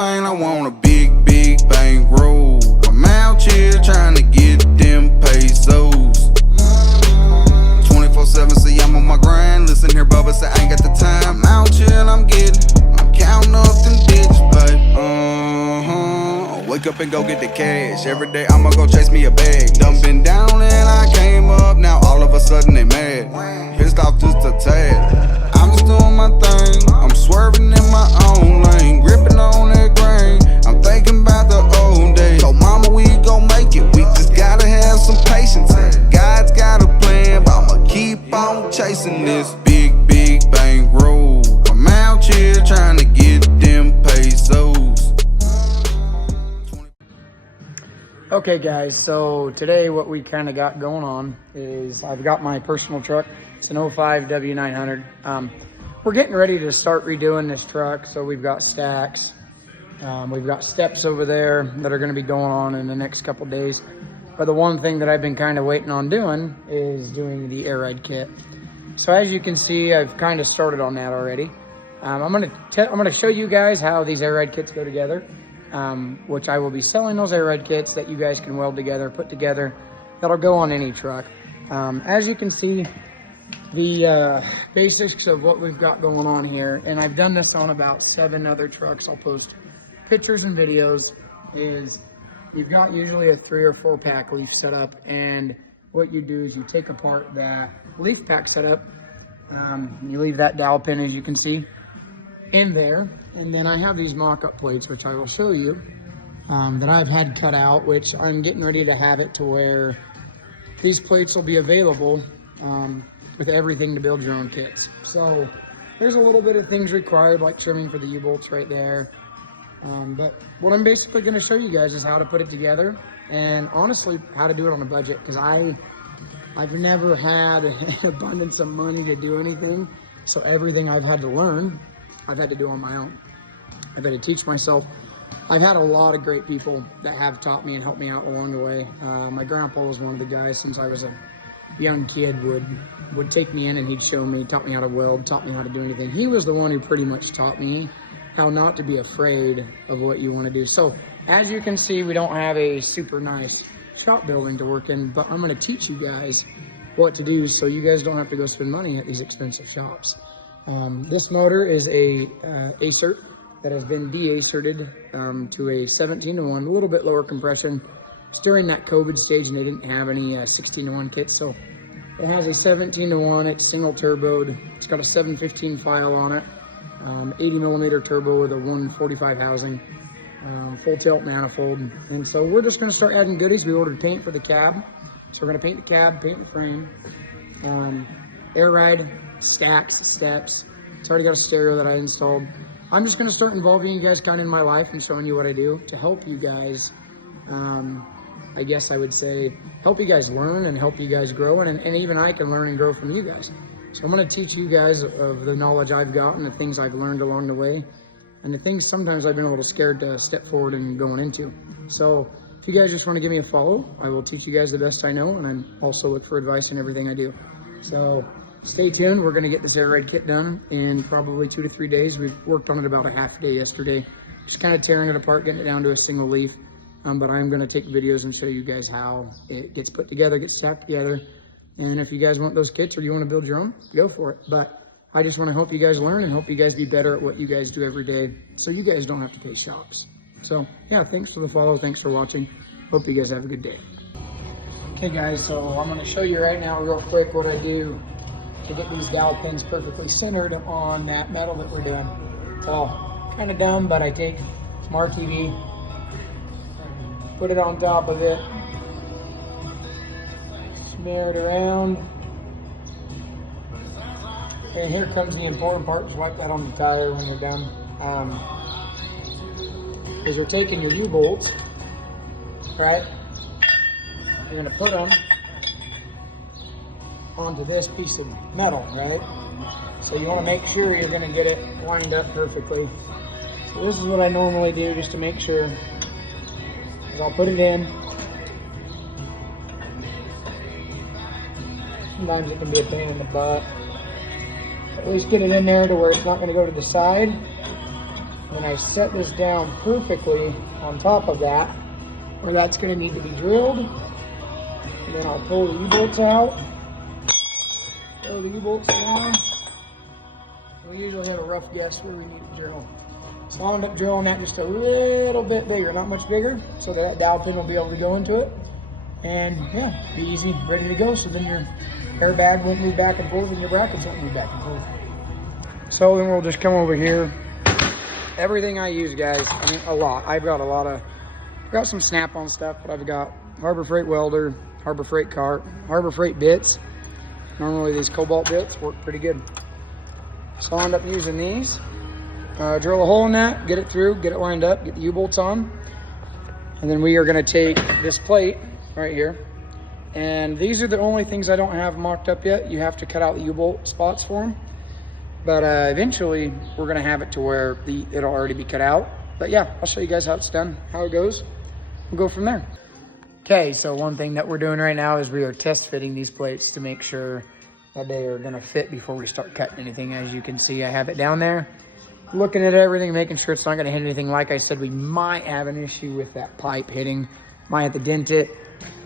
man, I want a big, big bankroll. I'm out here trying to get them pesos. 24/7, see I'm on my grind. Listen here, Bubba, say I ain't got the time. I'm out here and I'm counting up them digits, babe. Wake up and go get the cash. Every day I'ma go chase me a bag. Done been down and I came up. Now all of a sudden they mad. Pissed off just a tad. I'm just doing my thing. I'm swerving in my own lane, gripping on that grain. I'm thinking about the old days. So mama, we gon' make it. We just gotta have some patience. God's got a plan, but I'ma keep on chasing this big, big bankroll. I'm out here trying to get them pesos. Okay guys, so today what we kind of got going on is I've got my personal truck. It's an 05 W900. We're getting ready to start redoing this truck. So we've got stacks. We've got steps over there that are going to be going on in the next couple days. But the one thing that I've been kind of waiting on doing is doing the air ride kit. So as you can see, I've kind of started on that already. I'm going to show you guys how these air ride kits go together. Which I will be selling those air ride kits that you guys can weld together, put together, that'll go on any truck. As you can see, the basics of what we've got going on here, and I've done this on about 7 other trucks. I'll post pictures and videos. Is you've got usually a 3 or 4 pack leaf setup, and what you do is you take apart that leaf pack setup, you leave that dowel pin, as you can see, in there, and then I have these mock-up plates, which I will show you, that I've had cut out, which I'm getting ready to have it to where these plates will be available with everything to build your own kits. So there's a little bit of things required, like trimming for the U-bolts right there, but what I'm basically going to show you guys is how to put it together, and honestly how to do it on a budget, because I've never had an abundance of money to do anything, so everything I've had to learn I've had to do on my own. I've had to teach myself. I've had a lot of great people that have taught me and helped me out along the way. My grandpa was one of the guys since I was a young kid, would take me in and he'd show me, taught me how to weld, taught me how to do anything. He was the one who pretty much taught me how not to be afraid of what you want to do. So as you can see, we don't have a super nice shop building to work in, but I'm going to teach you guys what to do so you guys don't have to go spend money at these expensive shops. This motor is a Acert that has been de-acerted to a 17-to-1, a little bit lower compression. It's during that COVID stage and they didn't have any 16-to-1 kits, so it has a 17-to-1, it's single turboed, it's got a 715 file on it, 80mm turbo with a 145 housing, full tilt manifold, and so we're just going to start adding goodies. We ordered paint for the cab, so we're going to paint the cab, paint the frame, air ride, stacks, steps. It's already got a stereo that I installed. I'm just going to start involving you guys kind of in my life and showing you what I do to help you guys, I guess I would say, help you guys learn and help you guys grow, and even I can learn and grow from you guys. So I'm going to teach you guys of the knowledge I've gotten, the things I've learned along the way, and the things sometimes I've been a little scared to step forward and going into. So if you guys just want to give me a follow, I will teach you guys the best I know, and I also look for advice in everything I do. So stay tuned. We're going to get this air ride kit done in probably 2 to 3 days. We've worked on it about a half day yesterday, just kind of tearing it apart, getting it down to a single leaf. But I'm going to take videos and show you guys how it gets put together, gets stacked together. And if you guys want those kits or you want to build your own, go for it. But I just want to help you guys learn and help you guys be better at what you guys do every day, so you guys don't have to pay shops. So yeah, thanks for the follow. Thanks for watching. Hope you guys have a good day. Okay guys, so I'm going to show you right now real quick what I do to get these dowel pins perfectly centered on that metal that we're doing. It's all kind of dumb, but I take some RTV, put it on top of it, smear it around, and here comes the important part. Just wipe that on the tire when you're done. Is you're taking your U-bolts, right? You're gonna put them onto this piece of metal, right? So you want to make sure you're going to get it lined up perfectly. So this is what I normally do just to make sure. Is I'll put it in. Sometimes it can be a pain in the butt. At least get it in there to where it's not going to go to the side. And I set this down perfectly on top of that, where that's going to need to be drilled. And then I'll pull the U-bolts out, throw the U-bolts down. We usually have a rough guess where we need to drill. So I'll end up drilling that just a little bit bigger, not much bigger, so that dowel pin will be able to go into it. And yeah, be easy, ready to go. So then your airbag won't move back and forth and your brackets won't move back and forth. So then we'll just come over here. Everything I use, guys, I mean, a lot. I've got some Snap-on stuff, but I've got Harbor Freight welder, Harbor Freight cart, Harbor Freight bits. Normally these Cobalt bits work pretty good. So I'll end up using these. Drill a hole in that, get it through, get it lined up, get the U-bolts on. And then we are gonna take this plate right here. And these are the only things I don't have mocked up yet. You have to cut out the U-bolt spots for them. But eventually we're gonna have it to where it'll already be cut out. But yeah, I'll show you guys how it's done, how it goes. We'll go from there. Okay, so one thing that we're doing right now is we are test fitting these plates to make sure that they are gonna fit before we start cutting anything. As you can see, I have it down there, looking at everything, making sure it's not gonna hit anything. Like I said, we might have an issue with that pipe hitting, might have to dent it.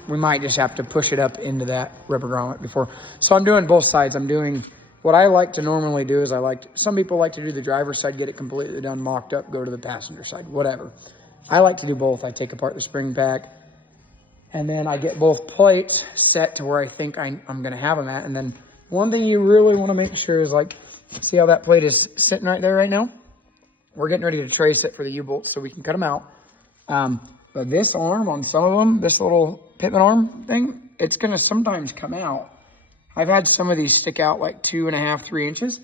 We might just have to push it up into that rubber grommet before. So I'm doing both sides. I'm doing what I like to normally do is some people like to do the driver's side, get it completely done, mocked up, go to the passenger side, whatever. I like to do both. I take apart the spring pack, and then I get both plates set to where I think I'm gonna have them at. And then one thing you really wanna make sure is see how that plate is sitting right there right now? We're getting ready to trace it for the U-bolts so we can cut them out. But this arm on some of them, this little pivot arm thing, it's gonna sometimes come out. I've had some of these stick out like 2.5, 3 inches.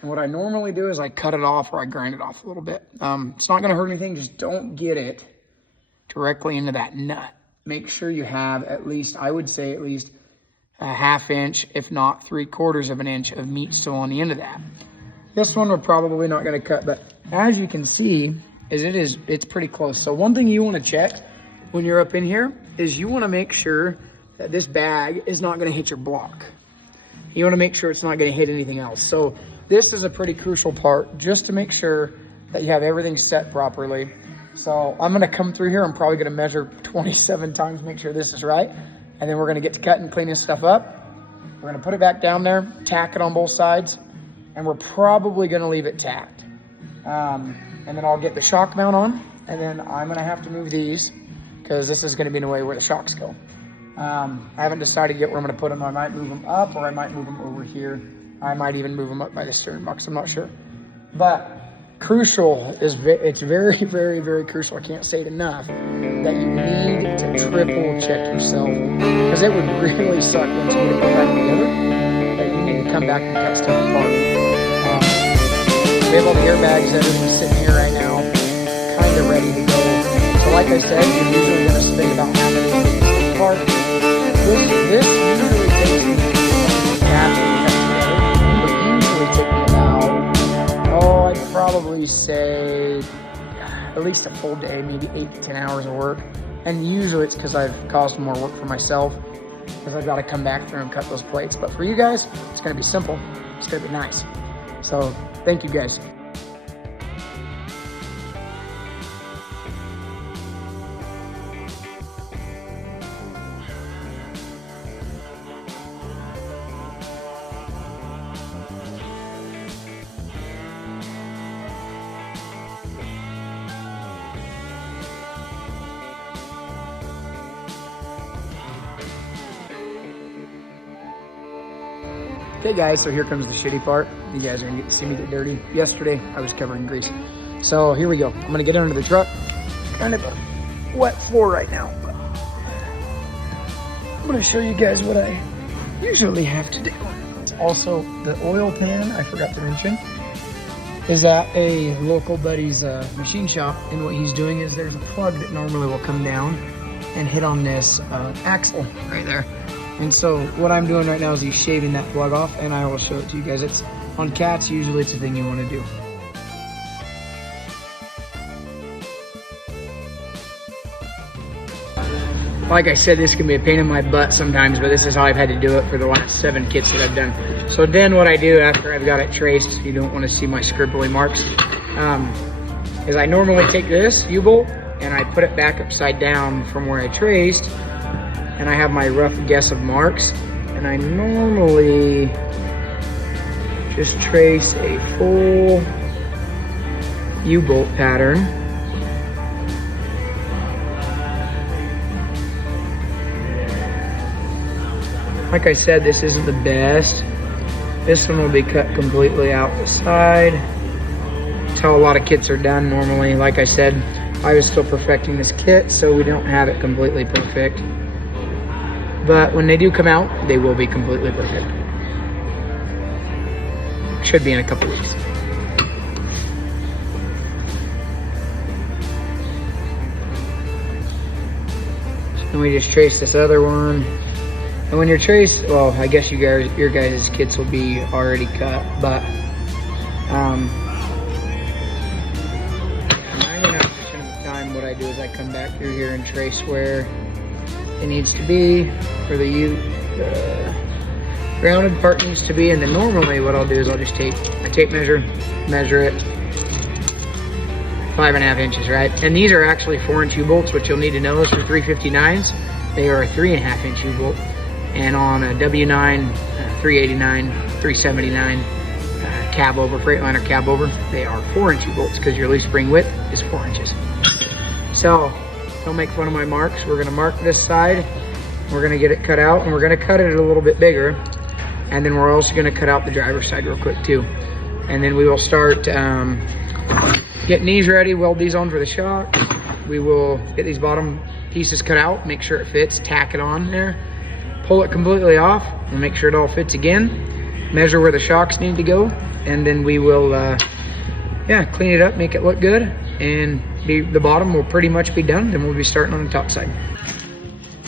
And what I normally do is I cut it off or I grind it off a little bit. It's not gonna hurt anything, just don't get it directly into that nut. Make sure you have at least, I would say at least a 1/2 inch, if not 3/4 of an inch of meat still on the end of that. This one we're probably not gonna cut, but as you can see, it's pretty close. So one thing you wanna check when you're up in here is you wanna make sure that this bag is not gonna hit your block. You wanna make sure it's not gonna hit anything else. So this is a pretty crucial part, just to make sure that you have everything set properly. So I'm gonna come through here, I'm probably gonna measure 27 times, make sure this is right. And then we're gonna get to cutting, cleaning stuff up. We're gonna put it back down there, tack it on both sides, and we're probably gonna leave it tacked. And then I'll get the shock mount on, and then I'm gonna have to move these because this is gonna be in the way where the shocks go. I haven't decided yet where I'm gonna put them. I might move them up or I might move them over here. I might even move them up by the stern box, I'm not sure. But crucial is, it's very, very, very crucial, I can't say it enough, that you need to triple check yourself, because it would really suck once you get it back together, that you need to come back and cut stuff apart. We have all the airbags that are sitting here right now, kind of ready to go. So like I said, you're usually going to spend about half an hour getting stuff apart. This usually takes me half an hour, but usually take me about, I'd probably say at least a full day, maybe 8 to 10 hours of work. And usually it's because I've caused more work for myself, because I've got to come back through and cut those plates. But for you guys, it's going to be simple. It's going to be nice. So thank you guys. Okay guys, so here comes the shitty part. You guys are gonna get to see me get dirty. Yesterday, I was covered in grease. So here we go. I'm gonna get under the truck. Kind of a wet floor right now. But I'm gonna show you guys what I usually have to do. Also, the oil pan, I forgot to mention, is at a local buddy's machine shop. And what he's doing is there's a plug that normally will come down and hit on this axle right there. And so what I'm doing right now is he's shaving that plug off, and I will show it to you guys. It's on cats, usually it's a thing you want to do. Like I said, this can be a pain in my butt sometimes, but this is how I've had to do it for the last 7 kits that I've done. So then what I do after I've got it traced, you don't want to see my scribbly marks, is I normally take this U-bolt and I put it back upside down from where I traced, and I have my rough guess of marks, and I normally just trace a full U-bolt pattern. Like I said, this isn't the best. This one will be cut completely out the side. That's how a lot of kits are done normally. Like I said, I was still perfecting this kit, so we don't have it completely perfect. But when they do come out, they will be completely perfect. Should be in a couple weeks. And we just trace this other one. And when you're traced, well, I guess your guys' kits will be already cut, but 99% of the time what I do is I come back through here and trace where it needs to be, where the grounded part needs to be, and then normally what I'll do is I'll just take a tape measure, measure it 5.5 inches, right? And these are actually 4-inch U-bolts, which you'll need to know is for 359s. They are a 3.5-inch U-bolt. And on a W9, 389, 379 cab over, Freightliner cab over, they are 4-inch U-bolts because your leaf spring width is 4 inches. So don't make fun of my marks. We're gonna mark this side. We're gonna get it cut out, and we're gonna cut it a little bit bigger. And then we're also gonna cut out the driver's side real quick too. And then we will start getting these ready, weld these on for the shock. We will get these bottom pieces cut out, make sure it fits, tack it on there. Pull it completely off and make sure it all fits again. Measure where the shocks need to go, and then we will clean it up, make it look good, and the bottom will pretty much be done. Then we'll be starting on the top side.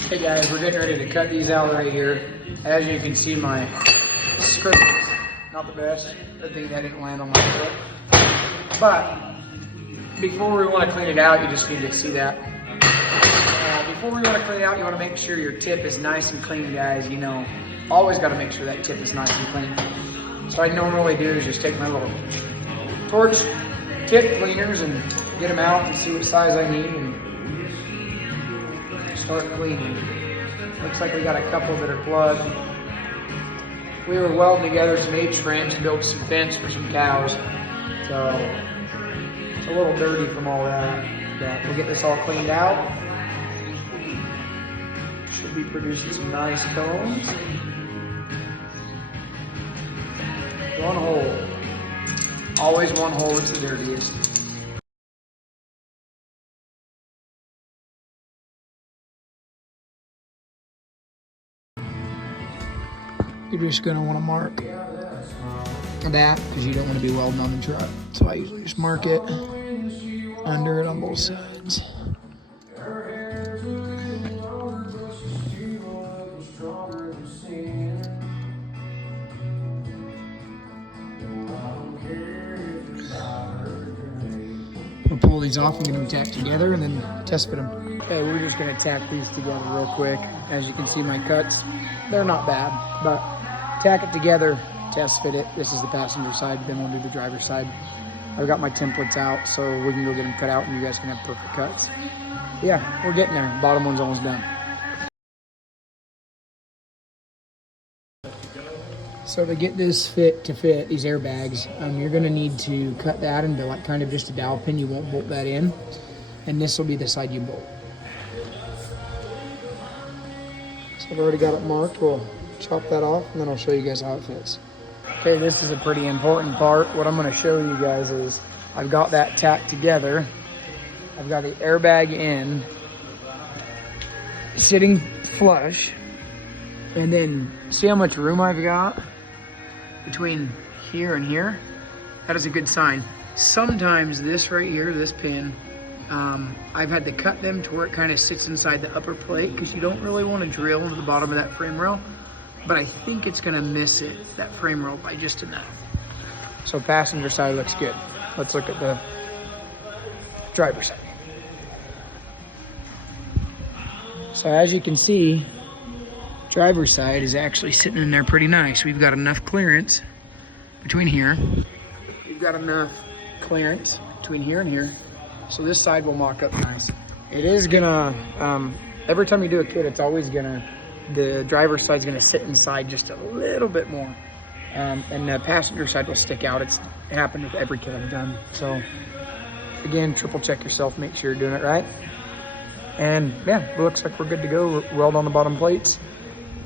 Hey guys, we're getting ready to cut these out right here. As you can see, my script is not the best. Good thing that didn't land on my foot. But before we want to clean it out, you just need to see that. Before we want to clean it out, you want to make sure your tip is nice and clean, guys. You know, always got to make sure that tip is nice and clean. So what I normally do is just take my little torch tip cleaners and get them out and see what size I need and start cleaning. Looks like we got a couple that are plugged. We were welding together some H-frames to build some fence for some cows. So it's a little dirty from all that. But we'll get this all cleaned out. Should be producing some nice cones. One hole. Always one hole is the dirtiest. You're just gonna want to mark that because you don't want to be welding on the truck. So I usually just mark it under it on both sides. We'll pull these off and get them tacked together and then test fit them. Okay, we're just gonna tack these together real quick. As you can see, my cuts, they're not bad, but tack it together, test fit it. This is the passenger side, then we'll do the driver's side. I've got my templates out so we can go get them cut out and you guys can have perfect cuts. Yeah, we're getting there. Bottom one's almost done. So to get this fit to fit, these airbags, you're gonna need to cut that into like kind of just a dowel pin. You won't bolt that in. And this will be the side you bolt. So I've already got it marked. We'll chop that off and then I'll show you guys how it fits. Okay, this is a pretty important part. What I'm gonna show you guys is I've got that tacked together. I've got the airbag in, sitting flush. And then see how much room I've got between here and here? That is a good sign. Sometimes this right here, this pin, I've had to cut them to where it kind of sits inside the upper plate because you don't really want to drill into the bottom of that frame rail. But I think it's gonna miss it, that frame rail, by just enough. So passenger side looks good. Let's look at the driver's side. So as you can see, driver's side is actually sitting in there pretty nice. We've got enough clearance between here. We've got enough clearance between here and here So this side will mock up nice. It is gonna, every time you do a kit, it's always gonna, the driver's side's gonna sit inside just a little bit more. And the passenger side will stick out. It happened with every kit I've done. So again, triple check yourself, make sure you're doing it right. And yeah, it looks like we're good to go. Weld on the bottom plates.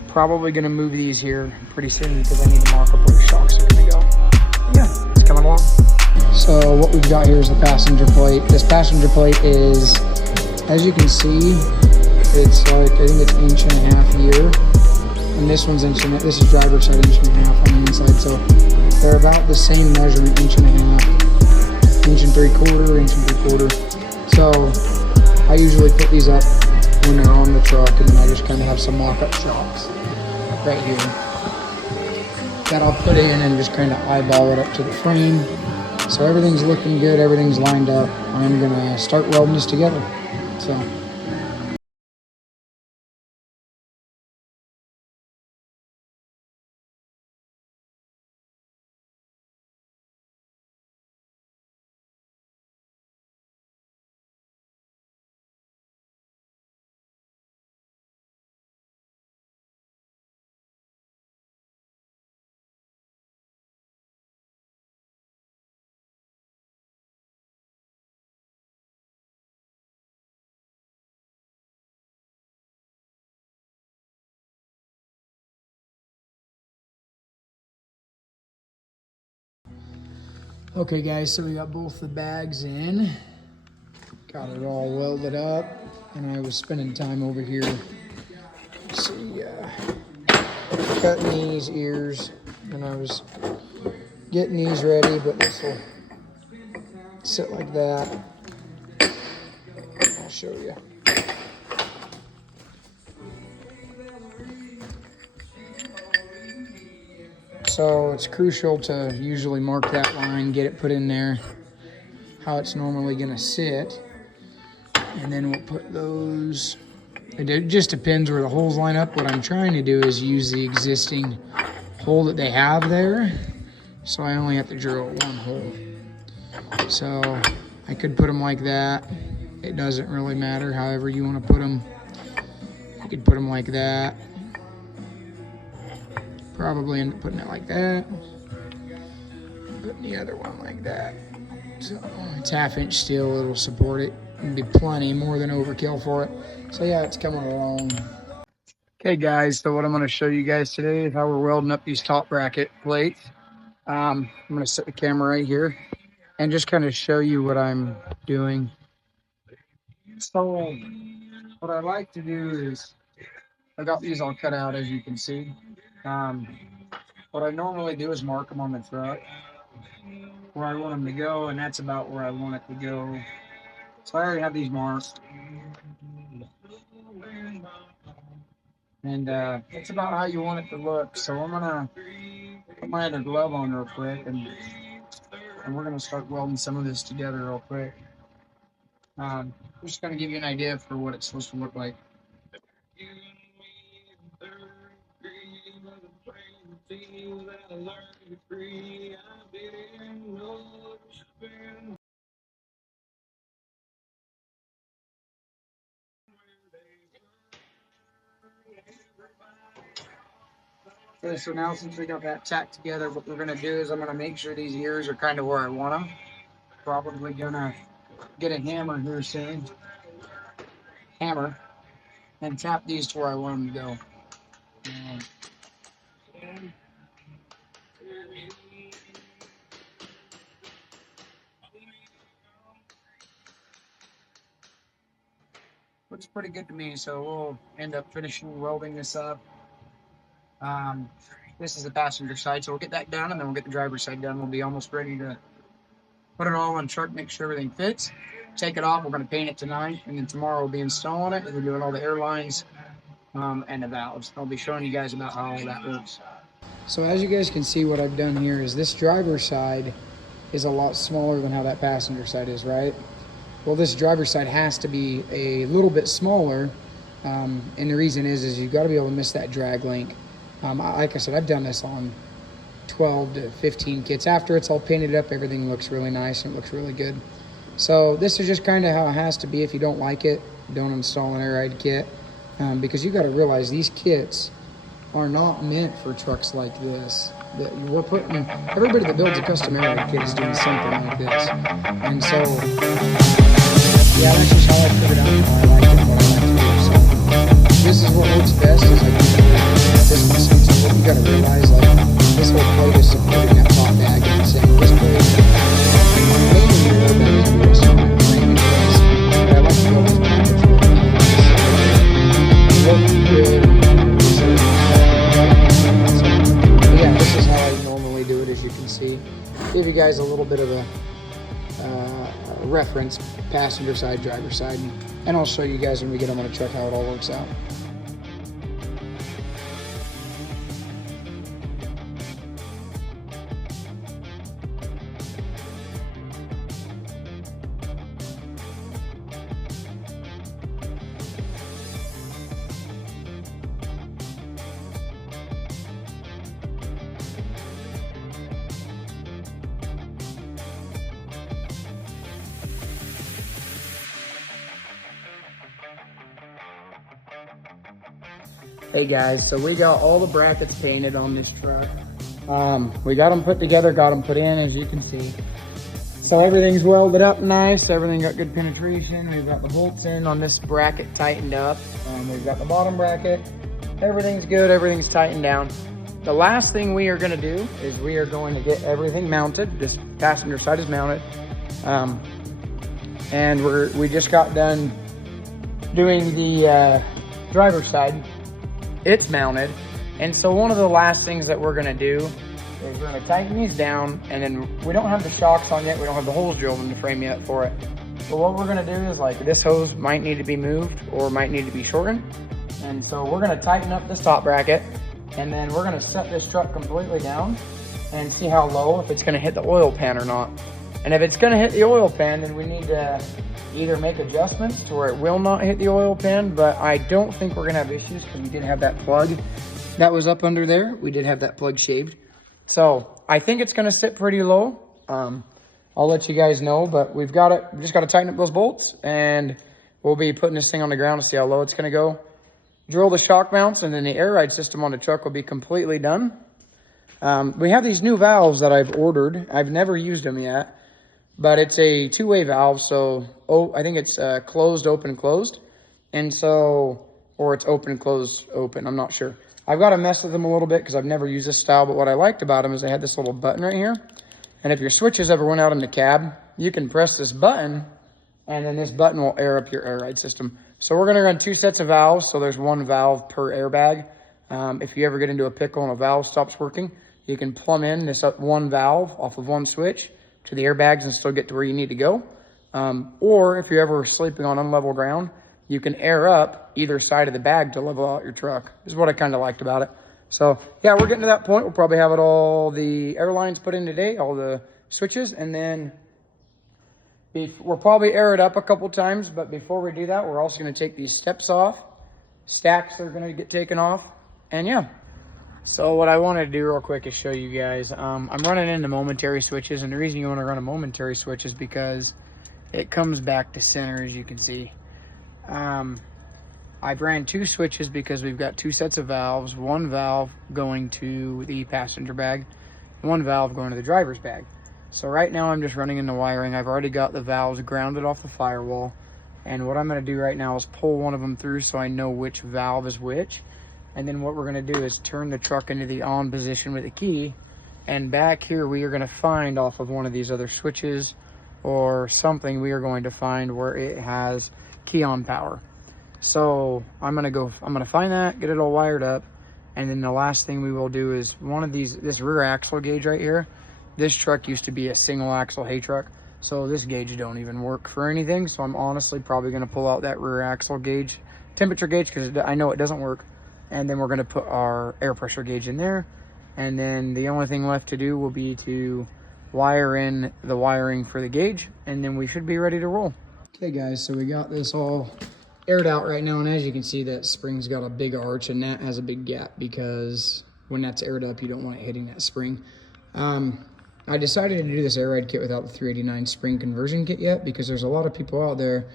Probably gonna move these here pretty soon because I need to mark up where the shocks are gonna go. Yeah, it's coming along. So what we've got here is the passenger plate. This passenger plate is, as you can see, it's like, I think it's 1.5 inches here. And this one's this is driver's side 1.5 inches on the inside. So they're about the same measurement, 1.5 inches, 1.75 inches. So I usually put these up when they're on the truck, and then I just kind of have some mock-up shocks right here that I'll put in and just kind of eyeball it up to the frame. So everything's looking good, everything's lined up. I'm gonna start welding this together. So. Okay guys, so we got both the bags in, got it all welded up, and I was spending time over here, cutting these ears, and I was getting these ready, but this will sit like that. I'll show you. So it's crucial to usually mark that line, get it put in there, how it's normally gonna sit. And then we'll put those, it just depends where the holes line up. What I'm trying to do is use the existing hole that they have there. So I only have to drill one hole. So I could put them like that. It doesn't really matter, however you wanna put them. You could put them like that. Probably end up putting it like that. Putting the other one like that. So it's 1/2 inch steel, it'll support it. It'll be plenty, more than overkill for it. So yeah, it's coming along. Okay guys, so what I'm gonna show you guys today is how we're welding up these top bracket plates. I'm gonna set the camera right here and just kind of show you what I'm doing. So what I like to do is, I got these all cut out as you can see. What I normally do is mark them on the truck where I want them to go, and that's about where I want it to go. So I already have these marked. And that's about how you want it to look. So I'm gonna put my other glove on real quick, and we're gonna start welding some of this together real quick. Just gonna give you an idea for what it's supposed to look like. Okay, so now since we got that tacked together, what we're gonna do is I'm gonna make sure these ears are kind of where I want them. Probably gonna get a hammer here soon. Hammer. And tap these to where I want them to go. Looks pretty good to me, so we'll end up finishing welding this up. This is the passenger side, so we'll get that done, and then we'll get the driver's side done. We'll be almost ready to put it all on the truck, make sure everything fits. Take it off, we're going to paint it tonight, and then tomorrow we'll be installing it, and we're doing all the airlines and the valves. I'll be showing you guys about how all that works. So as you guys can see, what I've done here is this driver's side is a lot smaller than how that passenger side is, right? Well, this driver's side has to be a little bit smaller, and the reason is you've got to be able to miss that drag link. Like I said, I've done this on 12 to 15 kits. After it's all painted up, everything looks really nice and it looks really good. So this is just kind of how it has to be. If you don't like it, don't install an air ride kit, because you got to realize these kits are not meant for trucks like this. That we're putting, everybody that builds a custom air ride kit is doing something like this. And so, yeah, that's just how I figured out how I liked it and what I like to do. So this is what works best, is like this machine. So what you got to realize, like, this whole plate is supporting that top bag, and it's saying this plate, mainly your air bag is really strong, but I like to build this package really nice. Look good. Yeah, this is how I normally do it, as you can see. Give you guys a little bit of a reference, passenger side, driver side, and I'll show you guys when we get them on a truck how it all works out. Hey guys, so we got all the brackets painted on this truck. We got them put together, got them put in, as you can see. So everything's welded up nice, everything got good penetration. We've got the bolts in on this bracket tightened up. We've got the bottom bracket. Everything's good, everything's tightened down. The last thing we are gonna do is we are going to get everything mounted. This passenger side is mounted. And we just got done doing the driver's side. It's mounted, and so one of the last things that we're gonna do is we're gonna tighten these down, and then we don't have the shocks on yet, we don't have the holes drilled in the frame yet for it. But what we're gonna do is, like, this hose might need to be moved or might need to be shortened, and so we're gonna tighten up this top bracket, and then we're gonna set this truck completely down and see how low, if it's gonna hit the oil pan or not. And if it's gonna hit the oil pan, then we need to either make adjustments to where it will not hit the oil pan, but I don't think we're gonna have issues, because we did have that plug that was up under there. We did have that plug shaved. So I think it's gonna sit pretty low. I'll let you guys know, but we just gotta tighten up those bolts, and we'll be putting this thing on the ground to see how low it's gonna go. Drill the shock mounts, and then the air ride system on the truck will be completely done. We have these new valves that I've ordered. I've never used them yet. But it's a two-way valve, so I think it's closed, open, closed. And so, or it's open, closed, open, I'm not sure. I've got to mess with them a little bit because I've never used this style, but what I liked about them is they had this little button right here. And if your switches ever went out in the cab, you can press this button, and then this button will air up your air ride system. So we're going to run two sets of valves, so there's one valve per airbag. If you ever get into a pickle and a valve stops working, you can plumb in this one valve off of one switch to the airbags and still get to where you need to go. Or if you're ever sleeping on unlevel ground, you can air up either side of the bag to level out your truck. This is what I kind of liked about it. So yeah, we're getting to that point. We'll probably have all the airlines put in today, all the switches, and then we'll probably air it up a couple times, but before we do that, we're also gonna take these steps off. Stacks are gonna get taken off, and yeah. So what I wanted to do real quick is show you guys, I'm running into momentary switches, and the reason you want to run a momentary switch is because it comes back to center, as you can see. I've ran two switches because we've got two sets of valves, one valve going to the passenger bag, one valve going to the driver's bag. So right now I'm just running in the wiring. I've already got the valves grounded off the firewall, and what I'm going to do right now is pull one of them through so I know which valve is which. And then what we're gonna do is turn the truck into the on position with a key. And back here, we are gonna find off of one of these other switches or something, we are going to find where it has key on power. So I'm gonna find that, get it all wired up. And then the last thing we will do is this rear axle gauge right here. This truck used to be a single axle hay truck. So this gauge don't even work for anything. So I'm honestly probably gonna pull out that rear axle gauge, temperature gauge, because I know it doesn't work. And then we're going to put our air pressure gauge in there. And then the only thing left to do will be to wire in the wiring for the gauge, and then we should be ready to roll. Okay guys, so we got this all aired out right now, and as you can see, that spring's got a big arch, and that has a big gap because when that's aired up, you don't want it hitting that spring. I decided to do this air ride kit without the 389 spring conversion kit yet because there's a lot of people out there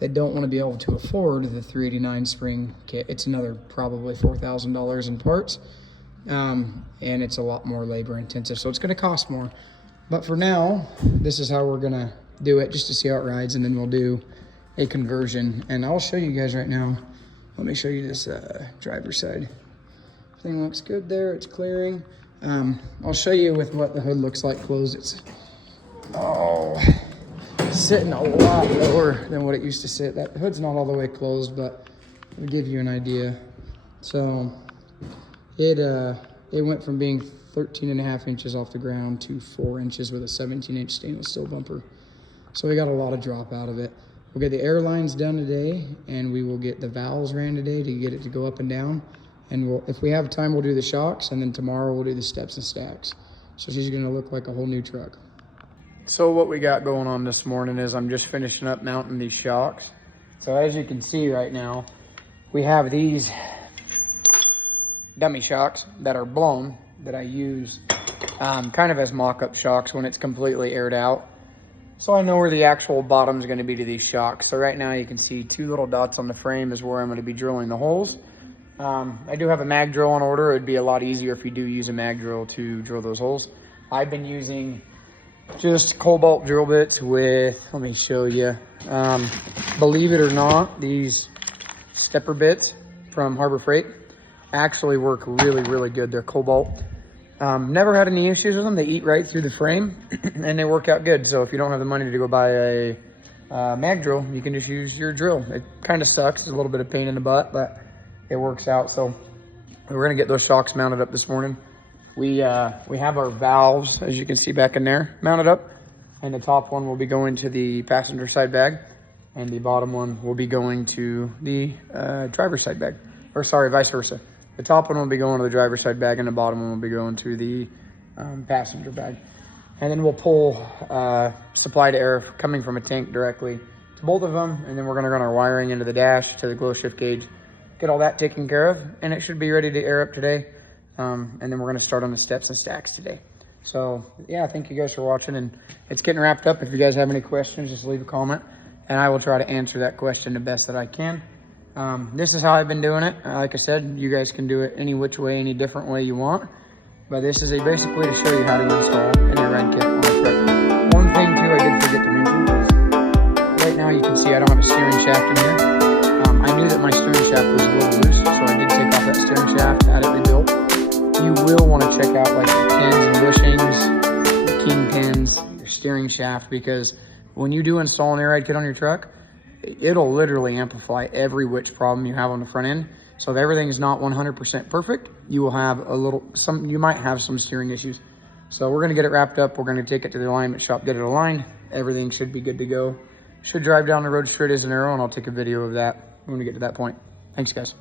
that don't want to be able to afford the 389 spring kit. It's another probably $4,000 in parts, and it's a lot more labor intensive, so it's going to cost more. But for now, this is how we're going to do it, just to see how it rides, and then we'll do a conversion. And I'll show you guys right now. Let me show you this driver's side. Everything looks good there. It's clearing. I'll show you with what the hood looks like closed. It's sitting a lot lower than what it used to sit. That hood's not all the way closed, but it'll give you an idea. So it went from being 13.5 inches off the ground to 4 inches with a 17-inch stainless steel bumper. So we got a lot of drop out of it. We'll get the airlines done today, and we will get the valves ran today to get it to go up and down. And if we have time, we'll do the shocks, and then tomorrow we'll do the steps and stacks. So she's gonna look like a whole new truck. So what we got going on this morning is I'm just finishing up mounting these shocks. So as you can see right now, we have these dummy shocks that are blown that I use kind of as mock-up shocks when it's completely aired out. So I know where the actual bottom is going to be to these shocks. So right now you can see 2 little dots on the frame is where I'm going to be drilling the holes. I do have a mag drill on order. It'd be a lot easier if you do use a mag drill to drill those holes. I've been using just cobalt drill bits with, let me show you. Believe it or not, these stepper bits from Harbor Freight actually work really, really good. They're cobalt. Never had any issues with them. They eat right through the frame and they work out good. So if you don't have the money to go buy a mag drill, you can just use your drill. It kind of sucks. It's a little bit of pain in the butt, but it works out. So we're gonna get those shocks mounted up this morning. We have our valves, as you can see back in there, mounted up, and the top one will be going to the passenger side bag, and the bottom one will be going to the driver's side bag, or sorry, vice versa. The top one will be going to the driver's side bag, and the bottom one will be going to the passenger bag. And then we'll pull supply to air coming from a tank directly to both of them, and then we're gonna run our wiring into the dash to the glow shift gauge, get all that taken care of, and it should be ready to air up today. And then we're gonna start on the steps and stacks today. So yeah, thank you guys for watching, and it's getting wrapped up. If you guys have any questions, just leave a comment, and I will try to answer that question the best that I can. This is how I've been doing it. Like I said, you guys can do it any which way, any different way you want. But this is a basic way to show you how to install an air ride kit on a truck. One thing too I did forget to mention is right now you can see I don't have a steering shaft in here. I knew that my steering shaft was a little loose, so I did take off that steering shaft, had it rebuilt. You will want to check out like the pins and bushings, the king pins, your steering shaft, because when you do install an air ride kit on your truck, it'll literally amplify every which problem you have on the front end. So if everything is not 100% perfect, you will have you might have some steering issues. So we're gonna get it wrapped up. We're gonna take it to the alignment shop, get it aligned. Everything should be good to go. Should drive down the road straight as an arrow, and I'll take a video of that when we get to that point. Thanks, guys.